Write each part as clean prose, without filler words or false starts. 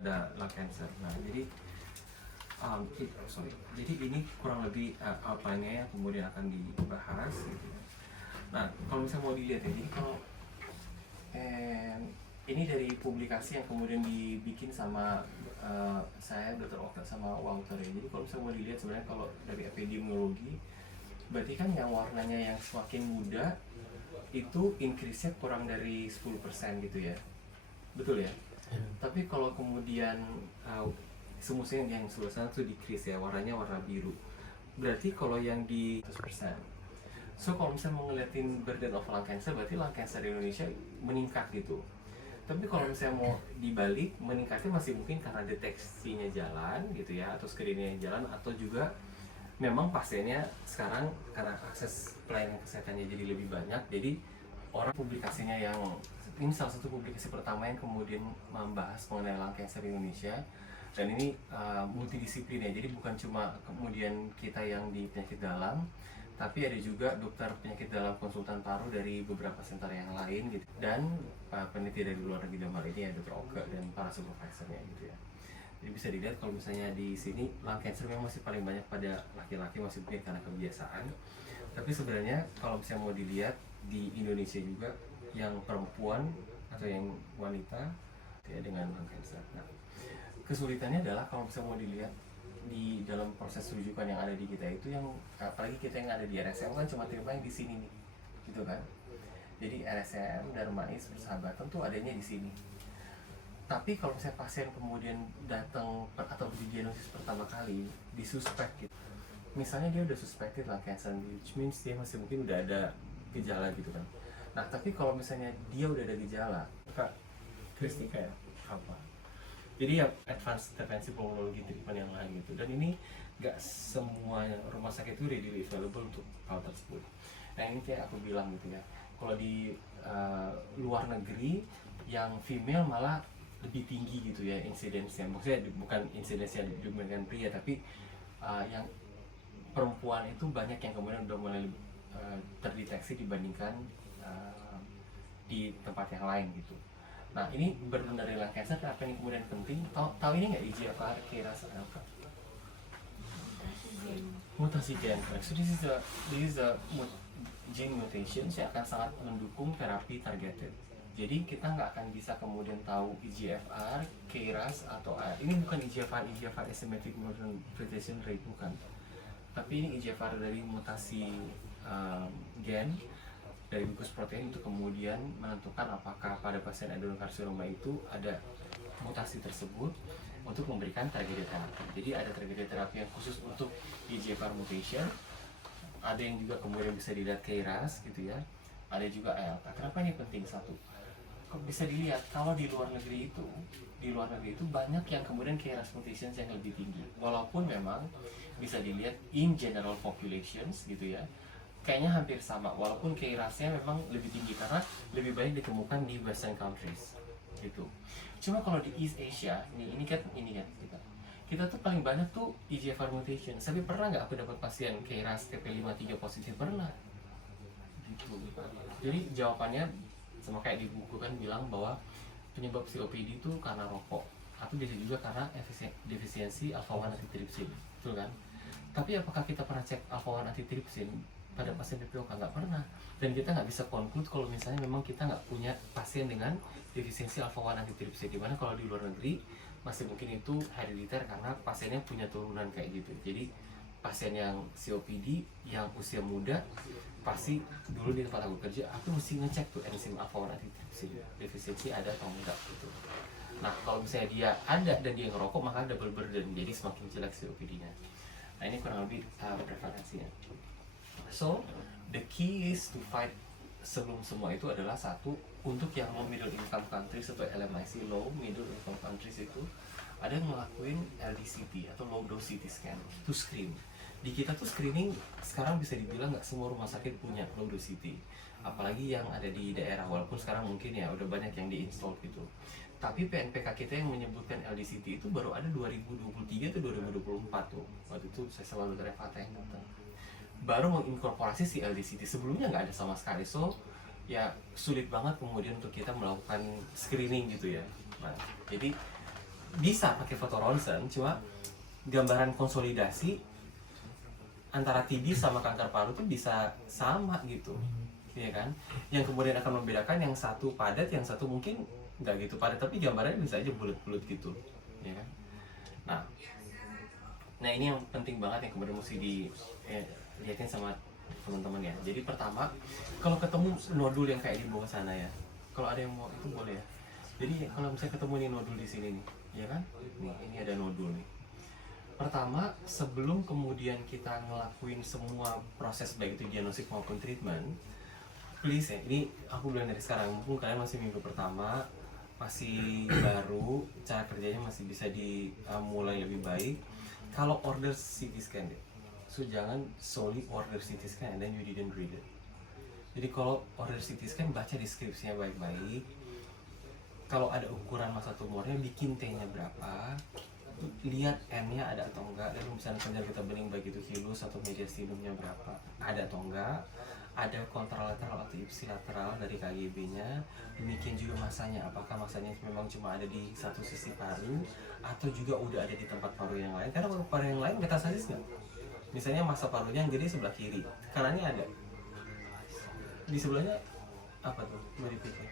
ada lung cancer. Nah, jadi ini kurang lebih outline-nya yang kemudian akan dibahas gitu ya. Nah, kalau misalnya mau dilihat ya, jadi kalau ini dari publikasi yang kemudian dibikin sama saya, Dr. Oka sama Walter ya. Jadi kalau misalnya mau dilihat sebenarnya kalau dari epidemiologi, berarti kan yang warnanya yang semakin muda itu increase-nya kurang dari 10% gitu ya. Betul ya? Tapi kalau kemudian semestinya yang sebelah sana tuh decrease ya, warnanya warna biru. Berarti kalau yang di 100%. So kalau misalnya mau ngeliatin burden of lung cancer, berarti lung cancer di Indonesia meningkat gitu. Tapi kalau misalnya mau dibalik, meningkatnya masih mungkin karena deteksinya jalan gitu ya, atau screeningnya jalan, atau juga memang pasiennya sekarang karena akses pelayanan kesehatannya jadi lebih banyak, jadi orang publikasinya yang ini salah satu publikasi pertama yang kemudian membahas mengenai lung cancer di Indonesia, dan ini multidisiplin ya, jadi bukan cuma kemudian kita yang di penyakit dalam, tapi ada juga dokter penyakit dalam konsultan paru dari beberapa center yang lain gitu, dan peneliti dari luar negeri dalam hal ini ya Dr. Oke dan para supervisornya gitu ya. Jadi bisa dilihat kalau misalnya di sini lung cancer memang masih paling banyak pada laki-laki, masih mungkin karena kebiasaan. Tapi sebenarnya kalau misalnya mau dilihat di Indonesia juga yang perempuan atau yang wanita ya dengan lung cancer. Nah, kesulitannya adalah kalau misalnya mau dilihat di dalam proses rujukan yang ada di kita itu, yang apalagi kita yang ada di RSM kan cuma terima yang di sini nih, gitu kan. Jadi RSM, Darmais, Persahabatan tuh adanya di sini. Tapi kalau misalnya pasien kemudian datang atau didiagnosis pertama kali disuspek gitu, misalnya dia udah suspected lung cancer, which means dia masih mungkin udah ada gejala gitu kan. Nah tapi kalau misalnya dia udah ada gejala, Kak Kristika ya apa? Jadi ya advance intervensi pulmonologi treatment yang lain gitu. Dan ini gak semua rumah sakit itu readily available untuk hal tersebut. Nah ini kayak aku bilang gitu ya, kalau di luar negeri yang female malah lebih tinggi gitu ya insidensnya, maksudnya bukan insidensnya dibandingkan pria, tapi yang perempuan itu banyak yang kemudian udah mulai terdeteksi dibandingkan di tempat yang lain gitu. Nah ini berbeda dari lung cancer, apa yang kemudian penting, tahu ini nggak EGFR, KRAS, apa? Mutasi gen. So this is a gene mutation yang akan sangat mendukung terapi targeted. Jadi kita nggak akan bisa kemudian tahu EGFR, KRAS atau ini bukan EGFR asymmetric mutation rate, bukan. Tapi ini EGFR dari mutasi gen dari gugus protein untuk kemudian menentukan apakah pada pasien adenokarsinoma itu ada mutasi tersebut untuk memberikan targeted therapy. Jadi ada targeted therapy yang khusus untuk EGFR mutation. Ada yang juga kemudian bisa dilihat KRAS gitu ya. Ada juga ALK. Kenapa ini penting? Satu, bisa dilihat kalau di luar negeri itu banyak yang kemudian KRAS mutations yang lebih tinggi, walaupun memang bisa dilihat in general populations gitu ya, kayaknya hampir sama, walaupun KRAS-nya memang lebih tinggi karena lebih banyak ditemukan di Western countries gitu. Cuma kalau di East Asia ini kan kita tuh paling banyak tuh EGFR mutation. Tapi pernah nggak aku dapat pasien KRAS TP53 positif? Pernah gitu. Jadi jawabannya sama kayak di buku kan bilang bahwa penyebab COPD itu karena rokok, atau bisa juga karena defisiensi alpha-1 antitrypsin, betul kan? Tapi apakah kita pernah cek alpha-1 antitrypsin pada pasien PPOK? Nggak pernah. Dan kita nggak bisa conclude kalau misalnya memang kita nggak punya pasien dengan defisiensi alpha-1 antitrypsin, dimana kalau di luar negeri masih mungkin itu herediter karena pasiennya punya turunan kayak gitu. Jadi pasien yang COPD yang usia muda pasti dulu di tempat aku kerja aku mesti ngecek tuh enzim alpha-1 antitrypsin defisiensi ada atau enggak gitu. Nah kalau misalnya dia ada dan dia ngerokok, maka double burden, jadi semakin jelek COPD-nya. Nah ini kurang lebih prevalensinya. So the key is to fight sebelum semua itu adalah satu, untuk yang low middle income countries atau LMIC, low middle income countries itu ada yang ngelakuin LDCT atau low dose CT scan to screen. Di kita tuh screening sekarang bisa dibilang nggak semua rumah sakit punya low dose CT, apalagi yang ada di daerah, walaupun sekarang mungkin ya udah banyak yang diinstall gitu. Tapi PNPK kita yang menyebutkan LDCT itu baru ada 2023 atau 2024 tuh. Waktu itu saya selalu dari Fatah yang datang baru menginkorporasi si LDCT, sebelumnya nggak ada sama sekali. So ya sulit banget kemudian untuk kita melakukan screening gitu ya. Nah, jadi bisa pakai foto ronsen, cuma gambaran konsolidasi antara TB sama kanker paru tuh bisa sama gitu, ya kan? Yang kemudian akan membedakan yang satu padat, yang satu mungkin nggak gitu padat, tapi gambarnya bisa aja bulat-bulat gitu, ya kan? Nah, ini yang penting banget yang kemudian mesti dilihatin sama teman-teman ya. Jadi pertama, kalau ketemu nodul yang kayak di bawah sana ya, kalau ada yang mau itu boleh ya. Jadi kalau misalnya ketemu nih nodul di sini nih, ya kan? Nih, ini ada nodul nih. Pertama, sebelum kemudian kita ngelakuin semua proses baik itu diagnostik maupun treatment, please ya, ini aku bilang dari sekarang, mumpung kalian masih minggu pertama, masih baru, cara kerjanya masih bisa dimulai lebih baik. Kalau order CT scan deh, so jangan solely order CT scan and then you didn't read it. Jadi kalau order CT scan, baca deskripsinya baik-baik. Kalau ada ukuran massa tumornya, bikin T-nya berapa, lihat M-nya ada atau enggak, dan misalnya kita bening baik itu hilus atau mediastinumnya berapa, ada atau enggak, ada kontralateral atau ipsilateral dari KGB-nya. Demikian juga masanya, apakah masanya memang cuma ada di satu sisi paru atau juga udah ada di tempat paru yang lain. Karena kalau paru yang lain metastasis nggak, misalnya massa parunya yang gede sebelah kiri, kanannya ada, di sebelahnya apa tuh berikutnya,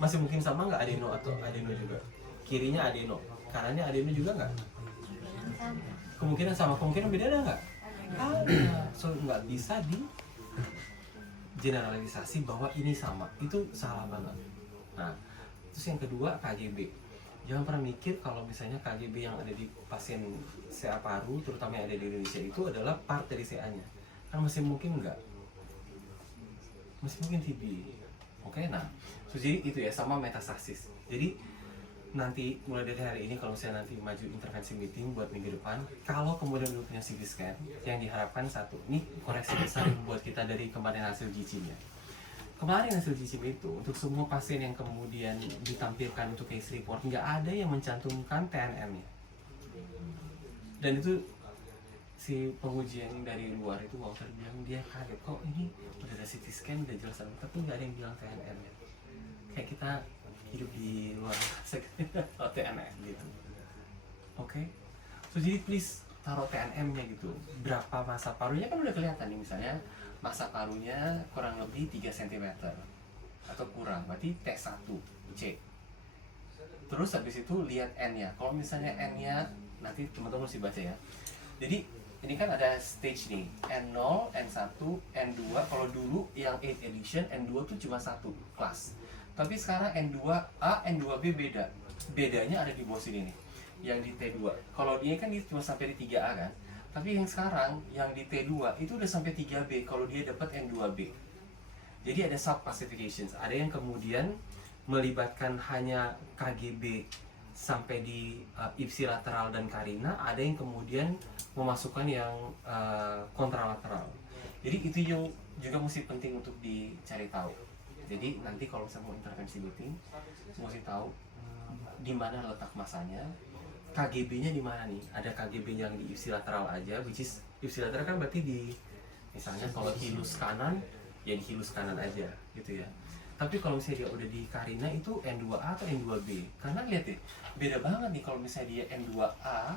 masih mungkin sama nggak, adeno atau adeno juga, kirinya adeno, kanannya adeno juga nggak, kemungkinan sama, kemungkinan beda ada nggak, ada. So nggak bisa di generalisasi bahwa ini sama, itu salah banget. Nah, terus yang kedua KGB, jangan pernah mikir kalau misalnya KGB yang ada di pasien CA paru, terutama yang ada di Indonesia, itu adalah part dari CA-nya, kan masih mungkin enggak, masih mungkin TB. Oke, nah, so, jadi itu ya, sama metastasis. Jadi nanti mulai dari hari ini, kalau misalnya nanti maju intervensi meeting buat minggu depan, kalau kemudian udah punya CT scan, yang diharapkan satu, ini koreksi besar buat kita dari kemarin hasil GCM-nya. Kemarin hasil GCM itu untuk semua pasien yang kemudian ditampilkan untuk case report, nggak ada yang mencantumkan TNM-nya. Dan itu si penguji yang dari luar itu Walter bilang dia kaget, kok ini udah ada CT scan udah jelas, tapi nggak ada yang bilang TNM-nya. Kayak kita hidup di luar TNM gitu. Oke? So jadi please taruh TNM-nya gitu. Berapa massa parunya kan udah kelihatan nih, misalnya massa parunya kurang lebih 3 cm atau kurang, berarti T1C. Terus habis itu lihat N-nya. Kalau misalnya N-nya nanti teman-teman mesti baca ya. Jadi ini kan ada stage nih, N0, N1, N2. Kalau dulu yang 8 edition, N2 tuh cuma satu kelas. Tapi sekarang N2A, N2B beda. Bedanya ada di bawah sini nih, yang di T2. Kalau dia kan dia cuma sampai di 3A kan. Tapi yang sekarang, yang di T2 itu udah sampai 3B kalau dia dapat N2B. Jadi ada sub classifications. Ada yang kemudian melibatkan hanya KGB sampai di ipsilateral dan karina. Ada yang kemudian memasukkan yang kontralateral. Jadi itu yang juga mesti penting untuk dicari tahu. Jadi nanti kalau misalnya mau intervensi meeting, mesti tahu di mana letak masanya, KGB-nya di mana nih. Ada KGB yang di ipsilateral aja, which is ipsilateral kan berarti di, misalnya kalau hilus kanan, ya di hilus kanan aja gitu ya. Tapi kalau misalnya dia udah di karina itu N2A atau N2B. Karena lihat deh, beda banget nih kalau misalnya dia N2A,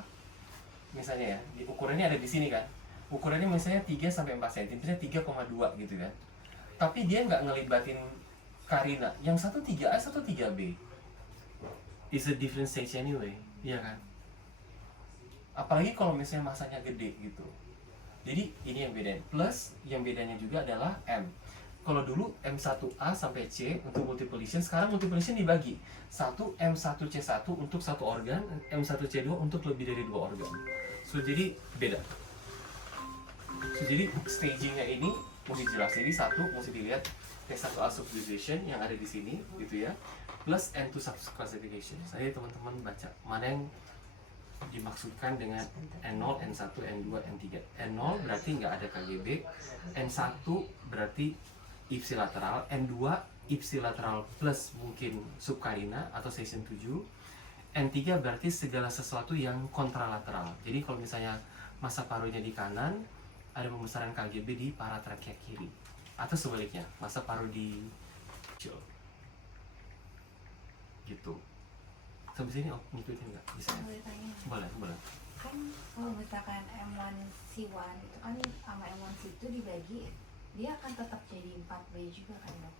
misalnya ya, ukurannya ada di sini kan. Ukurannya misalnya 3 sampai 4 cm, misalnya 3,2 gitu kan. Tapi dia nggak ngelibatin karina. Yang satu 3A, satu 3B. It's a different stage anyway, iya kan? Apalagi kalau misalnya masanya gede gitu. Jadi ini yang beda. Plus yang bedanya juga adalah M. Kalau dulu M1A sampai C untuk multiple lesion, sekarang multiple lesion dibagi. Satu M1C1 untuk satu organ, M1C2 untuk lebih dari 2 organ. So jadi beda. So jadi stagingnya ini mesti jelas. Jadi satu mesti dilihat T1A subdivision yang ada di sini gitu ya, plus N2 subclassification. Saya teman-teman baca mana yang dimaksudkan dengan N0, N1, N2, N3. N0 berarti nggak ada KGB, N1 berarti ipsilateral, N2 ipsilateral plus mungkin subkarina atau section 7, N3 berarti segala sesuatu yang kontralateral. Jadi kalau misalnya massa parunya di kanan, ada pembesaran KGB di paratrakea kiri, atau sebaliknya, massa paru di kecil gitu. Sampai sini ngikutin nggak? Bisa ya? Boleh tanya? Boleh. Kan kalau misalkan M1C1 itu kan sama M1C2 dibagi, dia akan tetap jadi 4B juga kan dok?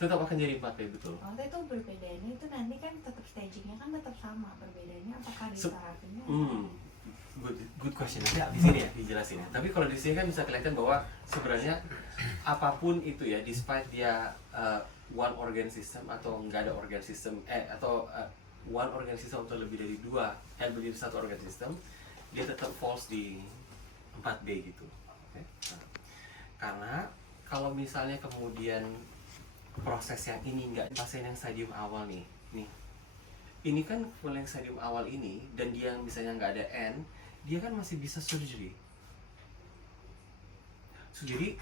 Tetap akan jadi 4B, betul. Maksudnya itu perbedaannya itu nanti kan tetap stagingnya kan tetap sama, perbedaannya apakah di terapinya? Good question. Nanti di sini ya dijelasin ya. Tapi kalau di sini kan bisa kelihatan bahwa sebenarnya apapun itu ya, despite dia one organ system atau nggak ada organ system atau one organ system atau lebih dari lebih dari satu organ system, dia tetap falls di 4B gitu. Okay? Nah, karena kalau misalnya kemudian proses yang ini nggak, pasien yang stadium awal nih, ini kan kalau yang stadium awal ini dan dia misalnya nggak ada N, dia kan masih bisa surgery. Jadi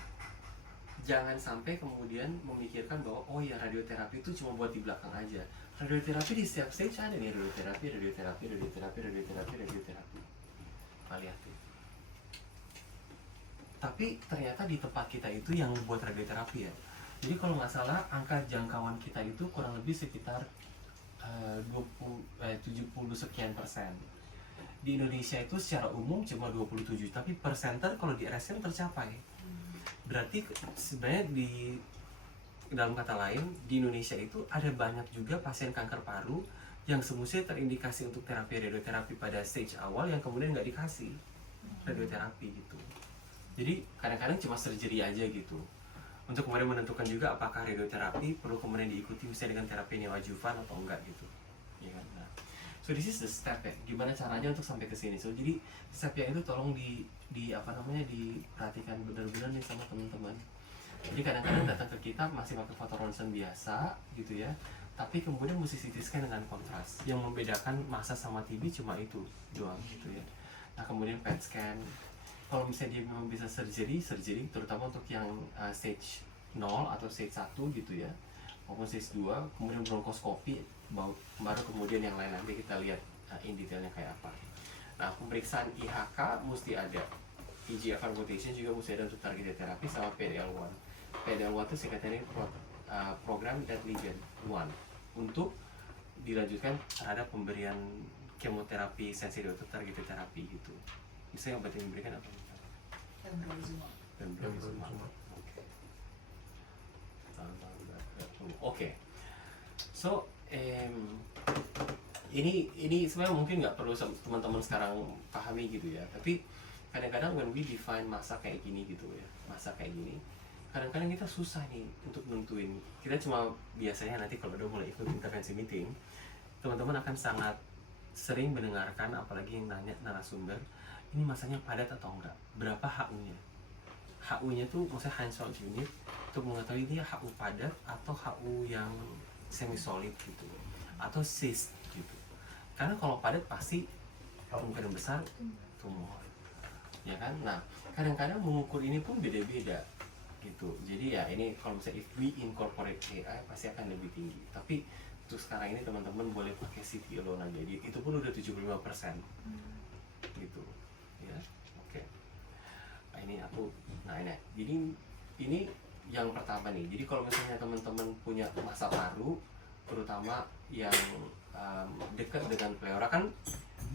jangan sampai kemudian memikirkan bahwa oh ya radioterapi itu cuma buat di belakang aja. Radioterapi di setiap stage ada nih, radioterapi paliatif. Tapi ternyata di tempat kita itu yang buat radioterapi ya. Jadi kalau nggak salah angka jangkauan kita itu kurang lebih sekitar 70 sekian persen. Di Indonesia itu secara umum cuma 27, tapi per center kalau di RSM tercapai. Berarti sebenarnya dalam kata lain di Indonesia itu ada banyak juga pasien kanker paru yang semestinya terindikasi untuk terapi radioterapi pada stage awal yang kemudian nggak dikasih radioterapi gitu. Jadi kadang-kadang cuma surgery aja gitu. Untuk kemudian menentukan juga apakah radioterapi perlu kemudian diikuti misalnya dengan terapi neoadjuvan atau enggak gitu. Ya kan? Nah, so this is the step ya. Gimana caranya untuk sampai ke sini? So jadi step yang itu tolong diperhatikan benar-benar nih sama teman-teman. Jadi kadang-kadang datang ke kita masih pakai foto ronsen biasa gitu ya. Tapi kemudian mesti CT scan dengan kontras. Yang membedakan masa sama TB cuma itu doang gitu ya. Nah kemudian PET scan. Kalau misalnya dia memang bisa surgery terutama untuk yang stage 0 atau stage 1 gitu ya, maupun stage 2, kemudian bronkoskopi, baru kemudian yang lain nanti kita lihat in detailnya kayak apa. Nah pemeriksaan IHK mesti ada, EGFR mutation juga mesti ada untuk targeted therapy sama PDL1. PDL1 itu singkatannya program that ligand 1 untuk dilanjutkan terhadap pemberian kemoterapi sensitif atau targeted terapi gitu. Bisa yang obat yang diberikan apa? Pembrolizumab. Oke. So ini sebenarnya mungkin nggak perlu teman-teman sekarang pahami gitu ya. Tapi kadang-kadang when we define masa kayak gini gitu ya, masa kayak gini, kadang-kadang kita susah nih untuk nentuin. Kita cuma biasanya nanti kalau udah mulai ikut intervensi meeting, teman-teman akan sangat sering mendengarkan, apalagi yang nanya narasumber, ini masanya padat atau enggak, berapa HU-nya. HU-nya tuh maksudnya Hounsfield unit untuk mengetahui dia HU padat atau HU yang semi solid gitu, atau cyst gitu. Karena kalau padat pasti kemungkinan besar tumor, ya kan. Nah kadang-kadang mengukur ini pun beda-beda gitu. Jadi ya ini kalau misalnya if we incorporate AI pasti akan lebih tinggi. Tapi untuk sekarang ini teman-teman boleh pakai CT alone aja. Jadi itu pun udah 75% gitu ya. Oke. Nah ini jadi ini yang pertama nih. Jadi kalau misalnya teman-teman punya masa paru terutama yang dekat dengan pleura kan,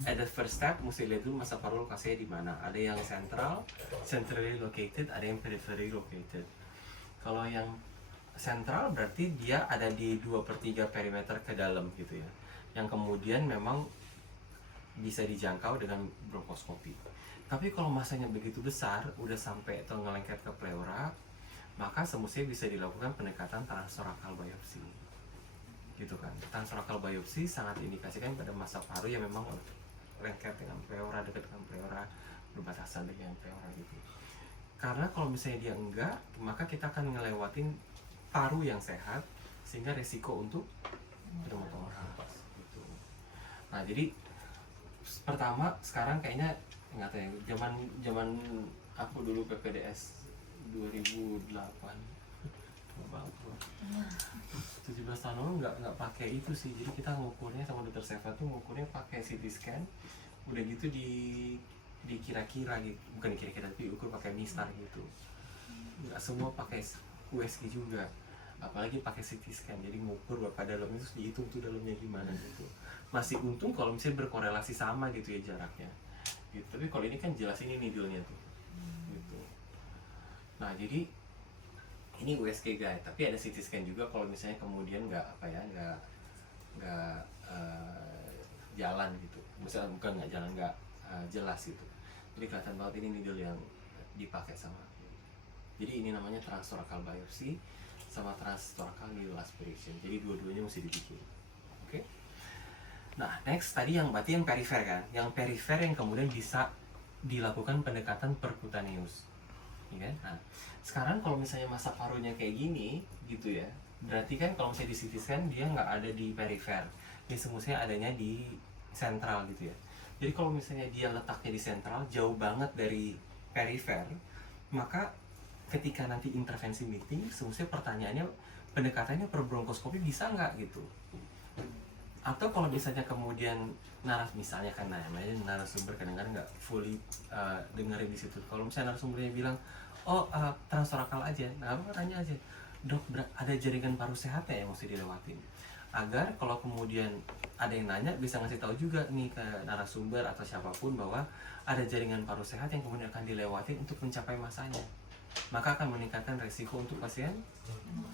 at the first step mesti lihat dulu masa paru lokasinya di mana. Ada yang centrally located, ada yang periphery located. Kalau yang sentral berarti dia ada di 2/3 perimeter ke dalam gitu ya, yang kemudian memang bisa dijangkau dengan bronkoskopi. Tapi kalau masanya begitu besar, udah sampai atau ngelengket ke pleura, maka semestinya bisa dilakukan pendekatan transtorakal biopsi gitu kan. Transtorakal biopsi sangat indikasikan pada masa paru yang memang lengket dengan pleura, dekat dengan pleura, berbatasan dengan pleura gitu. Karena kalau misalnya dia enggak, maka kita akan ngelewatin paru yang sehat sehingga resiko untuk pneumotorax gitu. Nah jadi pertama sekarang kayaknya nggak tahu ya, zaman aku dulu PPDS 2008 17 tahun lalu nggak pakai itu sih. Jadi kita ngukurnya sama dokter Seva tuh ngukurnya pakai CT scan, udah gitu di kira-kira gitu, bukan dikira-kira tapi ukur pakai MISTAR gitu. Nggak semua pakai USG juga. apalagi pakai CT scan, jadi ngukur berapa dalamnya terus dihitung tuh dalamnya gimana gitu. Masih untung kalau misalnya berkorelasi sama gitu ya jaraknya gitu. Tapi kalau ini kan jelas ini needle-nya tuh gitu. Nah jadi ini USG guide, tapi ada CT scan juga kalau misalnya kemudian nggak apa ya, nggak jalan gitu, misalnya bukan nggak jalan, nggak jelas gitu. Jadi kelihatan banget ini needle yang dipakai sama aku. Jadi ini namanya transtoracal biopsy sama transtoracal needle aspiration. Jadi dua-duanya mesti dibikin. Oke. Nah next tadi yang berarti yang perifer kan, yang perifer yang kemudian bisa dilakukan pendekatan percutaneous. Ya kan? Nah, sekarang kalau misalnya masa parunya kayak gini gitu ya, berarti kan kalau misalnya di CT scan dia nggak ada di perifer, dia semestinya adanya di sentral gitu ya. Jadi kalau misalnya dia letaknya di sentral jauh banget dari perifer, maka ketika nanti intervensi meeting semestinya pertanyaannya pendekatannya per bronkoskopi bisa nggak gitu. Atau kalau misalnya kemudian misalnya kan namanya narasumber kadang-kadang nggak fully dengerin di situ. Kalau misalnya narasumbernya bilang transtorakal aja, nah aku tanya aja, dok ada jaringan paru sehat ya yang mesti dilewatin, agar kalau kemudian ada yang nanya bisa ngasih tahu juga nih ke narasumber atau siapapun bahwa ada jaringan paru sehat yang kemudian akan dilewatin untuk mencapai masanya, maka akan meningkatkan resiko untuk pasien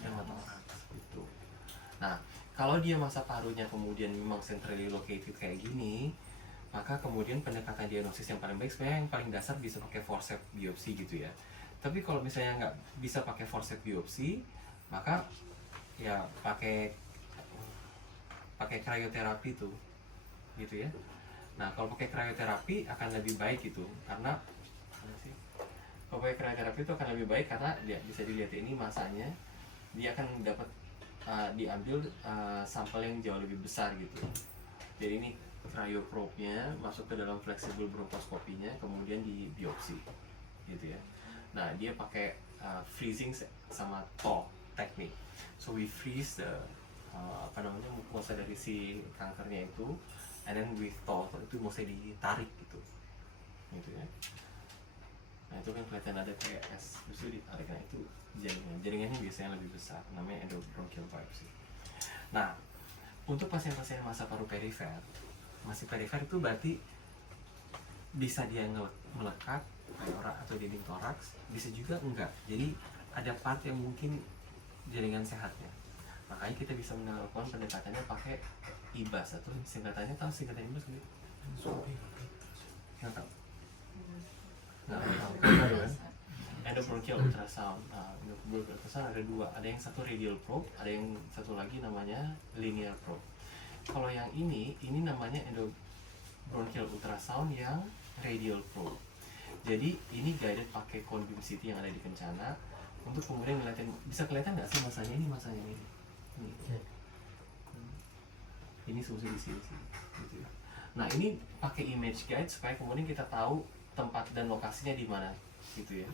pneumotoraks gitu. Nah kalau dia masa parunya kemudian memang centrally located kayak gini, maka kemudian pendekatan diagnosis yang paling baik sebenarnya yang paling dasar bisa pakai forceps biopsi gitu ya. Tapi kalau misalnya nggak bisa pakai forceps biopsi, maka ya pakai krioterapi tuh, gitu ya. Nah kalau pakai krioterapi akan lebih baik gitu, karena kalau pakai krioterapi itu akan lebih baik karena dia bisa dilihat ini masanya, dia akan dapat diambil sampel yang jauh lebih besar gitu. Jadi ini cryoprobe-nya masuk ke dalam flexible bronchoskopinya, kemudian di biopsi gitu ya. Nah dia pakai freezing sama thaw teknik. So we freeze the mukosa dari si kankernya itu, and then with thaw itu mesti ditarik gitu ya. Nah itu kan kelihatan ada kayak es, terus ditarik, nah itu jaringannya biasanya lebih besar, namanya endobronchial biopsy. Nah untuk pasien-pasien masa paru perifer, masih perifer itu berarti bisa dia melekat pleura atau dinding toraks, bisa juga enggak. Jadi ada part yang mungkin jaringan sehatnya. Makanya kita bisa melakukan pendekatannya pakai IBAS atau singkatannya, tahu singkatan IBAS gitu? Nggak tahu. Endobronchial ultrasound. Nah, endobronchial ultrasound ada dua, ada yang satu radial probe, ada yang satu lagi namanya linear probe. Kalau yang ini namanya endobronchial ultrasound yang radial probe. Jadi ini guided pakai cone-beam CT yang ada di Kencana untuk kemudian ngeliatin, bisa kelihatan nggak sih masanya ini ini sumsum di sini gitu ya. Nah ini pakai image guide supaya kemudian kita tahu tempat dan lokasinya di mana gitu ya.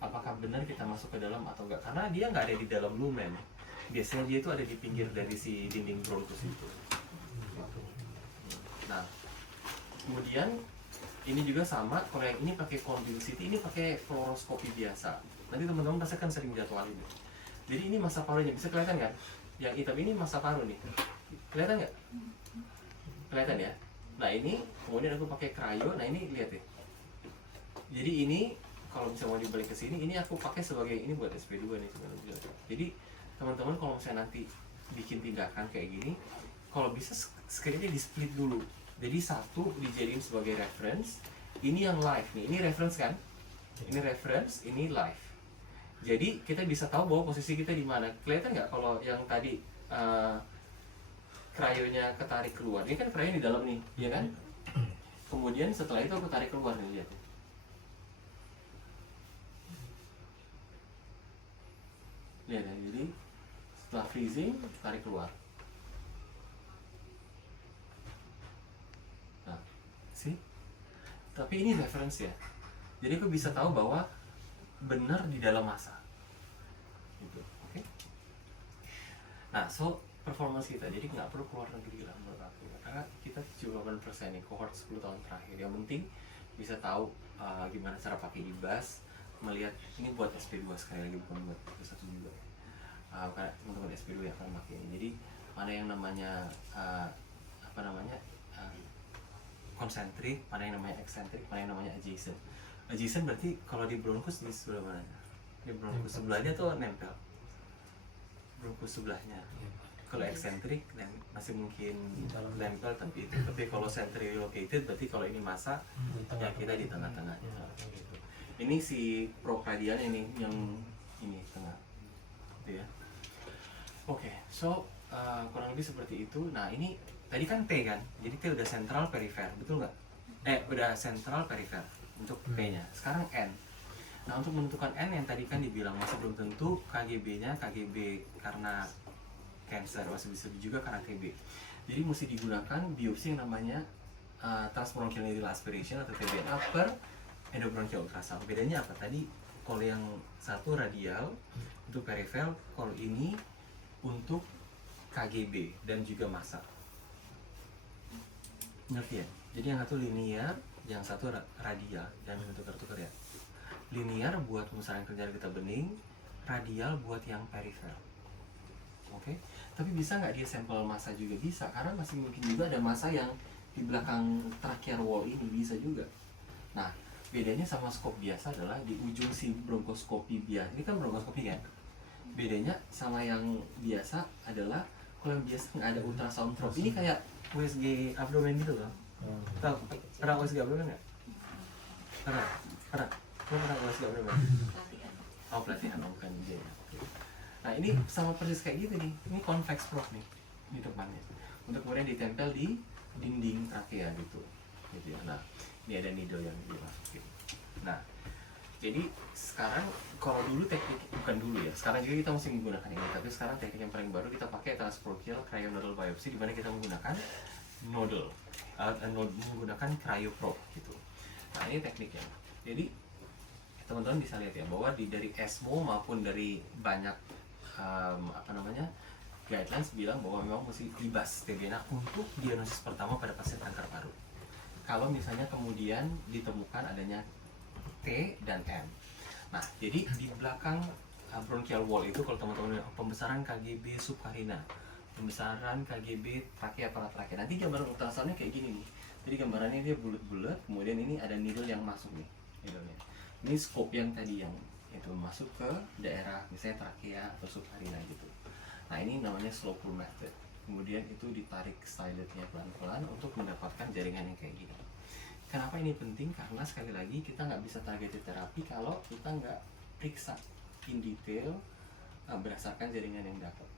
Apakah benar kita masuk ke dalam atau enggak, karena dia nggak ada di dalam lumen, biasanya dia itu ada di pinggir dari si dinding bronkus itu gitu. Nah kemudian ini juga sama, kalau yang ini pakai cone-beam CT, ini pakai fluoroskopi biasa. Nanti teman-teman pasti kan sering jadwalin. Jadi ini masa parunya, bisa kelihatan kan? Yang hitam ini masa paru nih, kelihatan nggak? Kelihatan ya? Nah ini kemudian aku pakai cryo, nah ini lihat ya. Jadi ini kalau misalnya mau dibalik ke sini, ini aku pakai sebagai, ini buat SP2 nih sebenarnya. Jadi teman-teman kalau misalnya nanti bikin tindakan kayak gini, kalau bisa screen-nya di split dulu. Jadi satu dijadiin sebagai reference, ini yang live nih, ini reference kan? Ini reference, ini live. Jadi kita bisa tahu bahwa posisi kita di mana. Kelihatan nggak kalau yang tadi cryonya ketarik keluar? Ini kan cryo di dalam nih, ya kan? Kemudian setelah itu aku tarik keluar nih, lihat. Lihat ya, jadi setelah freezing tarik keluar. Nah, sih. Tapi ini reference ya. Jadi aku bisa tahu bahwa benar di dalam masa. Gitu, oke? Nah, so performance kita, jadi nggak perlu keluar negeri lah menurut aku, karena kita 78% nih cohort 10 tahun terakhir. Yang penting bisa tahu gimana cara pakai IBAS, melihat ini buat SP2 sekali lagi, bukan buat SP1 juga. teman-teman SP2 yang akan pakai ini. Jadi mana yang namanya konsentrik, mana yang namanya eksentrik, mana yang namanya adjacent. Adjacent berarti kalau di bronkus di sebelah mana? Di bronkus sebelahnya tuh nempel. Bronkus sebelahnya. Kalau eksentrik masih mungkin nempel tapi kalau centrally located berarti kalau ini massa yang kita di tengah-tengahnya. Ini si procardian ini yang ini tengah. Gitu ya. Oke, so kurang lebih seperti itu. Nah ini tadi kan T kan, jadi T udah sentral perifer, betul nggak? Udah sentral perifer untuk P-nya. Sekarang N. Nah untuk menentukan N yang tadi kan dibilang masih belum tentu KGB-nya KGB karena cancer, masih bisa juga karena TB. Jadi mesti digunakan biopsi yang namanya transbronchial needle aspiration atau TBNA per endobronchial ultrasound. Bedanya apa? Tadi kalau yang satu radial untuk perifer, kalau ini untuk KGB dan juga massa. Ngerti ya? Jadi yang satu linear, yang satu radial, dan tukar-tukar ya. Linear buat misalnya kerjaan kita bening, radial buat yang perifer. Oke? Tapi bisa nggak dia sampel massa juga? Bisa, karena masih mungkin juga ada massa yang di belakang tracheal wall ini, bisa juga. Nah, bedanya sama skop biasa adalah di ujung si bronkoskopi biasa. Ini kan bronkoskopi kan? Bedanya sama yang biasa adalah kalau yang biasa nggak ada ultrasound probe. Ini kayak USG abdomen gitu loh. Tahu? Pernah USG abdomen nggak? Pernah? Lo pernah USG abdomen? Oh pelatihan, bukan dia. Nah ini sama persis kayak gitu nih. Ini convex probe nih di depannya. Untuk kemudian ditempel di dinding trachea gitu. Gitu ya. Nah ini ada needle yang dimasukin. Nah jadi sekarang kalau dulu teknik, bukan dulu ya, sekarang juga kita mesti menggunakan ini, tapi sekarang teknik yang paling baru kita pakai transbronchial cryonodal biopsy, di mana kita menggunakan nodal, menggunakan cryoprobe gitu. Nah ini tekniknya. Jadi teman-teman bisa lihat ya bahwa dari ESMO maupun dari banyak guidelines bilang bahwa memang mesti ibas TBNA untuk diagnosis pertama pada pasien kanker paru. Kalau misalnya kemudian ditemukan adanya T dan M. Nah, jadi di belakang bronchial wall itu kalau teman-teman pembesaran KGB subkarina, pembesaran KGB trakea paratrakea. Nanti gambaran ultrasoundnya kayak gini nih. Jadi gambarannya dia bulat-bulat, kemudian ini ada needle yang masuk nih, needle-nya. Ini scope yang tadi yang itu masuk ke daerah misalnya trakea atau subkarina gitu. Nah, ini namanya slow pull method. Kemudian itu ditarik styletnya pelan-pelan untuk mendapatkan jaringan yang kayak gini. Kenapa ini penting? Karena sekali lagi kita nggak bisa targeted terapi kalau kita nggak periksa in detail berdasarkan jaringan yang dapat.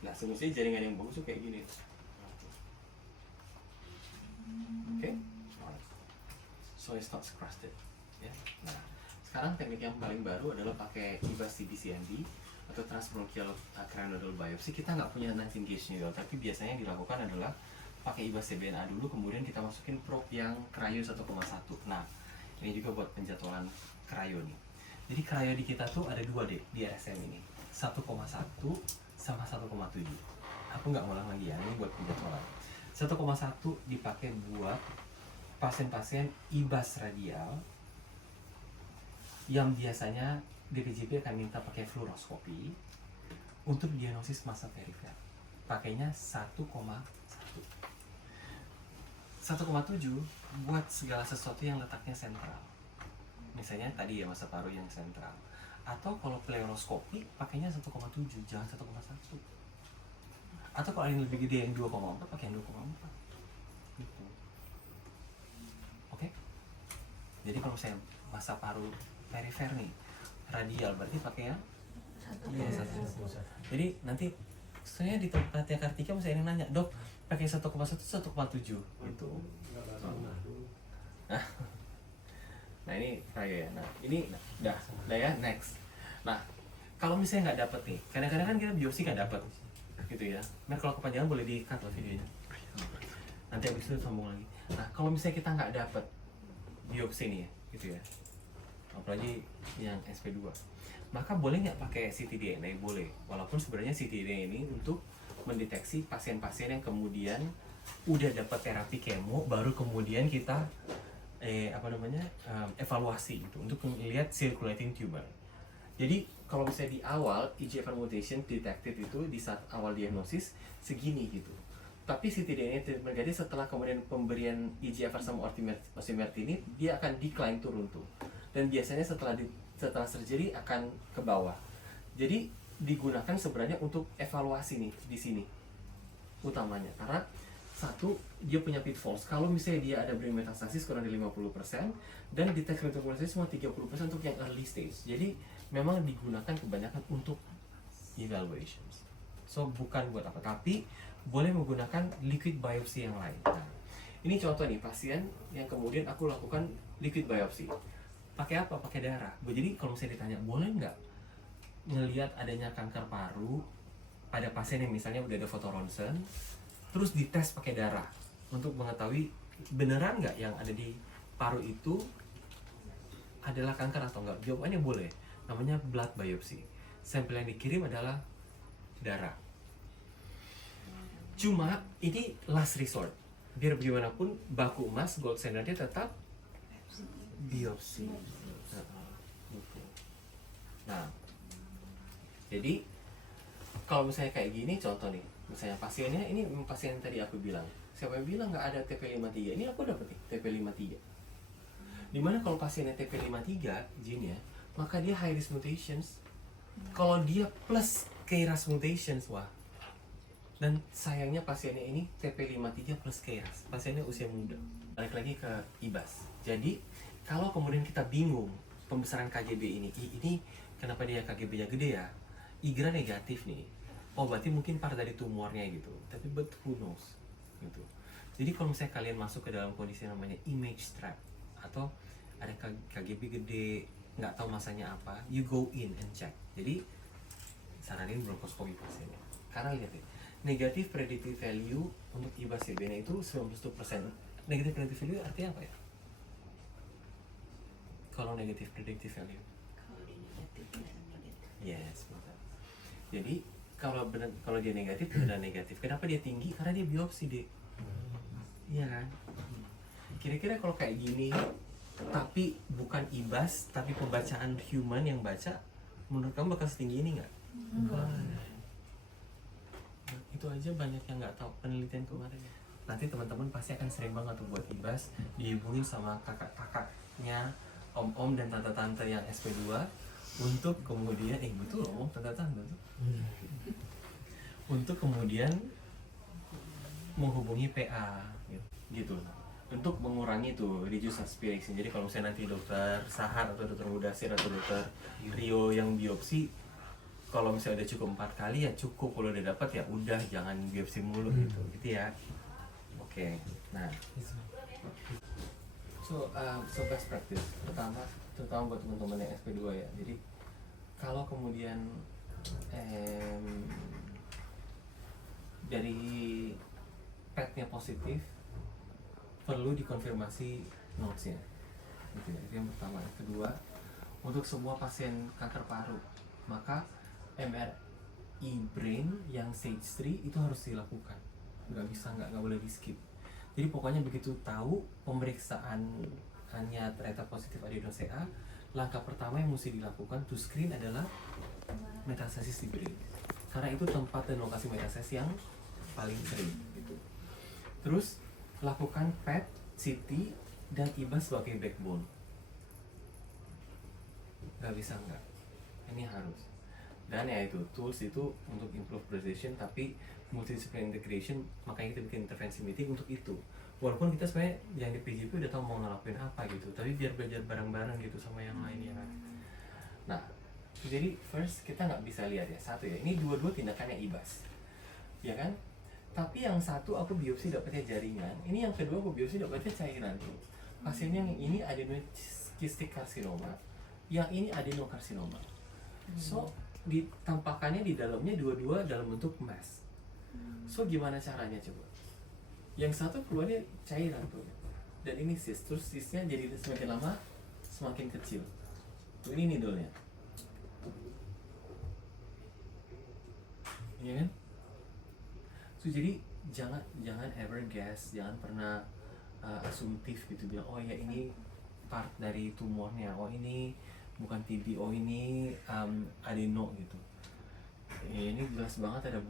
Nah semestinya jaringan yang bagus tuh kayak gini. Oke? So it's not crusted. Ya. Nah sekarang teknik yang paling baru adalah pakai IBAS CBCND atau transbronchial cryonodal biopsy. Kita nggak punya 19 gauge needle, tapi biasanya yang dilakukan adalah pakai IBAS TBNA dulu, kemudian kita masukin probe yang cryo 1,1. Nah, ini juga buat penjadwalan cryo nih. Jadi cryo di kita tuh ada dua deh di RSM ini, 1,1 sama 1,7. Aku nggak ngulang lagi ya, ini buat penjadwalan. 1,1 dipakai buat pasien-pasien IBAS radial yang biasanya DPJP akan minta pakai fluoroskopi untuk diagnosis massa perifer. Pakainya 1,7 buat segala sesuatu yang letaknya sentral. Misalnya tadi ya massa paru yang sentral. Atau kalau pleoroskopi pakainya 1,7, jangan 1,1. Atau kalau yang lebih gede yang 2,4 pakai yang 2,4. Gitu. Oke? Jadi kalau saya massa paru perifer nih, radial berarti pakai yang 1,1. Jadi nanti saya di tempat ya Kartika misalnya nanya, "Dok, pakai 1,1 1,7 gitu." Nah ini kayak ya. Nah ini udah ya next. Nah kalau misalnya nggak dapet nih, kadang-kadang kan kita biopsi nggak dapet gitu ya. Nah kalau kepanjangan boleh di cut loh videonya. Nanti abis itu sambung lagi. Nah kalau misalnya kita nggak dapet biopsi nih ya, gitu ya. Apalagi yang SP2. Maka boleh nggak pakai ctDNA? Boleh. Walaupun sebenarnya ctDNA ini untuk mendeteksi pasien-pasien yang kemudian udah dapat terapi kemo, baru kemudian kita evaluasi gitu untuk melihat circulating tumor. Jadi kalau misalnya di awal EGFR mutation detected itu di saat awal diagnosis segini gitu. Tapi setidaknya terjadi setelah kemudian pemberian EGFR sama osimertinib, dia akan decline turun tuh. Dan biasanya setelah surgery akan ke bawah. Jadi digunakan sebenarnya untuk evaluasi nih di sini utamanya, karena satu, dia punya pitfalls. Kalau misalnya dia ada brain metastasis kurang dari 50% dan deteksi metastasis cuma 30% untuk yang early stage. Jadi memang digunakan kebanyakan untuk evaluations. So bukan buat apa, tapi boleh menggunakan liquid biopsy yang lain. Nah, ini contoh nih pasien yang kemudian aku lakukan liquid biopsy. Pakai apa? Pakai darah. Jadi kalau misalnya ditanya, boleh nggak ngelihat adanya kanker paru pada pasien yang misalnya udah ada foto ronsen, terus dites pakai darah untuk mengetahui beneran nggak yang ada di paru itu adalah kanker atau enggak. Jawabannya boleh. Namanya blood biopsy. Sampel yang dikirim adalah darah. Cuma ini last resort. Biar bagaimanapun baku emas gold standardnya tetap biopsi. Nah, jadi kalau misalnya kayak gini contoh nih, misalnya pasiennya ini pasien yang tadi aku bilang, siapa yang bilang nggak ada TP53? Ini aku dapet nih TP53. Dimana kalau pasiennya TP53 gennya, maka dia high risk mutations. Kalau dia plus KRAS mutations, wah. Dan sayangnya pasiennya ini TP53 plus KRAS. Pasiennya usia muda. Balik lagi ke IBAS. Jadi kalau kemudian kita bingung pembesaran KGB ini kenapa dia KGB-nya gede ya? IGRA negatif nih. Oh berarti mungkin part dari tumornya gitu. Tapi but who knows gitu. Jadi kalau misalnya kalian masuk ke dalam kondisi namanya image trap atau ada KGB gede, nggak tahu masanya apa, you go in and check. Jadi saranin bronkoskopi pasiennya. Karena lihat ya, negatif predictive value untuk IBAS CBN itu 92%. Negatif predictive value artinya apa ya? Kalau negatif predictive value? Kalau dia negatif, beneran negatif. Yes, betul. Jadi kalau dia negatif benar negatif. Kenapa dia tinggi? Karena dia biopsi deh. Iya kan? Kira-kira kalau kayak gini, tapi bukan IBAS, tapi pembacaan human yang baca, menurut kamu bakal setinggi ini nggak? Nah, itu aja banyak yang nggak tahu penelitian kemarin. Nanti teman-teman pasti akan sering banget tuh buat IBAS, dihubungin sama kakak-kakaknya, om-om dan tante-tante yang SP2 untuk kemudian betul om tante-tante tuh. Untuk kemudian menghubungi PA gitu untuk mengurangi tuh reduce aspiration. Jadi kalau misalnya nanti dokter Sahar atau dokter Mudasir atau dokter Rio yang biopsi, kalau misalnya udah cukup 4 kali ya cukup. Kalau udah dapat ya udah, jangan biopsi mulu gitu ya. Oke. Nah, so best practice pertama, terutama buat teman-teman yang SP2 ya. Jadi kalau kemudian dari PET-nya positif, perlu dikonfirmasi notesnya gitu ya. Itu yang pertama. Yang kedua, untuk semua pasien kanker paru, maka MRI brain yang stage 3 itu harus dilakukan. Nggak boleh di skip. Jadi pokoknya begitu tahu pemeriksaan hanya ternyata positif adenosea, langkah pertama yang mesti dilakukan to screen adalah metastasis di brain. Karena itu tempat dan lokasi metastasis yang paling sering gitu. Terus lakukan PET, CT, dan IBAS sebagai backbone. Nggak bisa nggak, ini harus. Dan ya itu tools itu untuk improve precision, tapi multidisciplinary integration, makanya kita bikin intervensi meeting untuk itu. Walaupun kita sebenarnya yang di PGP udah tahu mau ngelakuin apa gitu, tapi biar belajar bareng-bareng gitu sama yang lainnya kan. Nah, jadi first kita nggak bisa lihat ya, satu ya, ini dua-dua tindakannya IBAS, ya kan? Tapi yang satu aku biopsi dapetnya jaringan, ini yang kedua aku biopsi dapetnya cairan tuh. Pasien yang ini adenocystic carcinoma, yang ini adenokarsinoma. So ditampakannya di dalamnya dua-dua dalam bentuk mass. So gimana caranya coba? Yang satu keluarnya cairan tuh, dan ini cyst, terus cystnya jadi semakin lama semakin kecil. Tuh ini needle-nya, iya kan? So jadi jangan ever guess, jangan pernah asumtif gitu bilang oh ya ini part dari tumornya, oh ini bukan TB, oh ini adeno gitu. Ya, ini jelas banget ada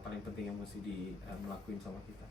paling penting yang mesti di melakuin sama kita.